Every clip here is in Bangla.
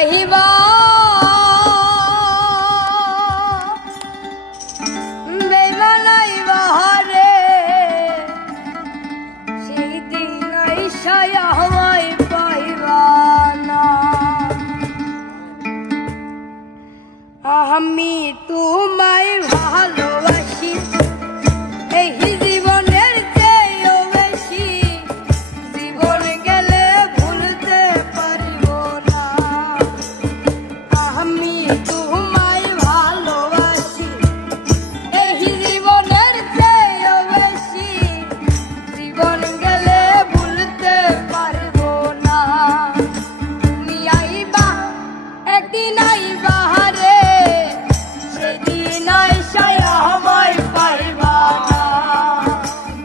পাইবা বেমানাইবা রে সেই দিন আইসায়া হওয়াই পাইবা না। আমি তোমায় ভালোবাসি এই জীবনের চেয়েও বেশি, জীবন গেলে ভুলতে পারব না। আমি তোমায় ভালোবাসি এই জীবনের চেয়েও বেশি, জীবন গেলে ভুলতে পারব না। তুমি আইবা একদিন আইবা রে সেদিন আইসায়া আমায় পাইবা না।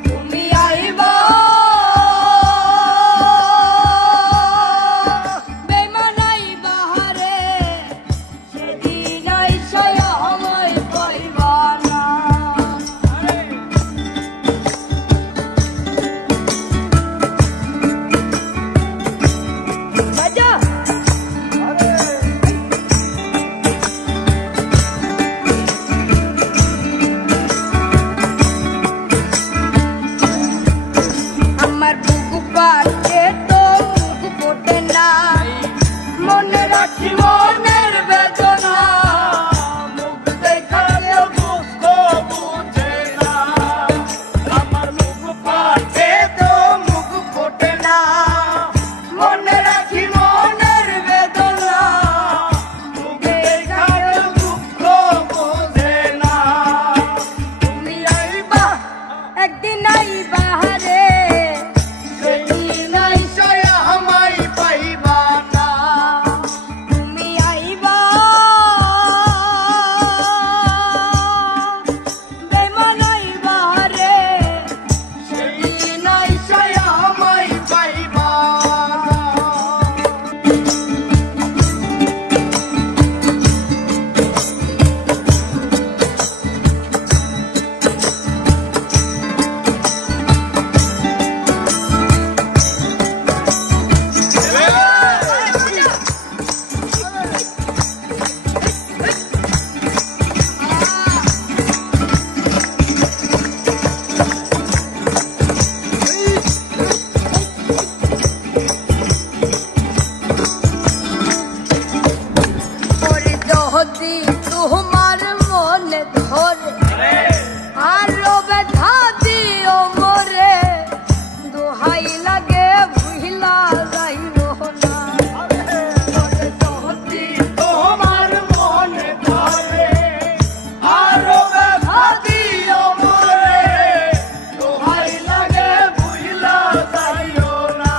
তুমি আইবা বেমান আইবা রে সেদিন আইসায়া আমায় পাইবা না। বাজা আমার বুকু পাতে তো মুখ ফোটে না, মনে রাখি মনের বেদনা, মুখ দেখালে দুঃখ বুঝে না। আমার মুখ পাতে তো মুখ ফোটে না, মনে রাখি মনের বেদনা, মুখ দেখালে দুঃখ বুঝে না। তুমি আইবা একদিন আইবা রে সেদিন আইসায়া আমায় পাইবা না। তুমি আইবা বেমান আইবা রে সেদিন আইসায়া আমায় পাইবা না। ওরে যদি তোমার মনে ধরে আরো ব্যথা দিও মোরে, দোহাই লাগে ভুইলা যাইও না। ওরে যদি তোমার মনে ধরে আরো ব্যথা দিও মোরে, দোহাই লাগে ভুইলা যাইও না।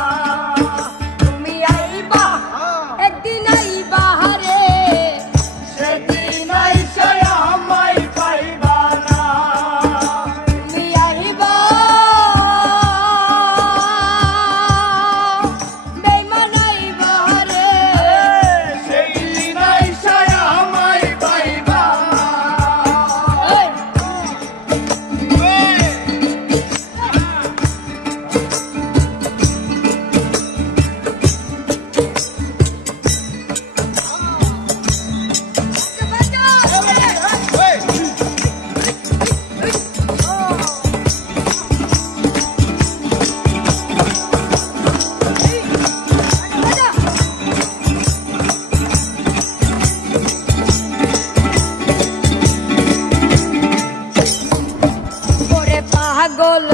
তুমি আইবা একদিন আইবা রে সেদিন আইসায়া আমায় পাইবা না। তুমি আইবা বেমান আইবা রে সেদিন আইসায়া আমায় পাইবা না। ওরে পাগল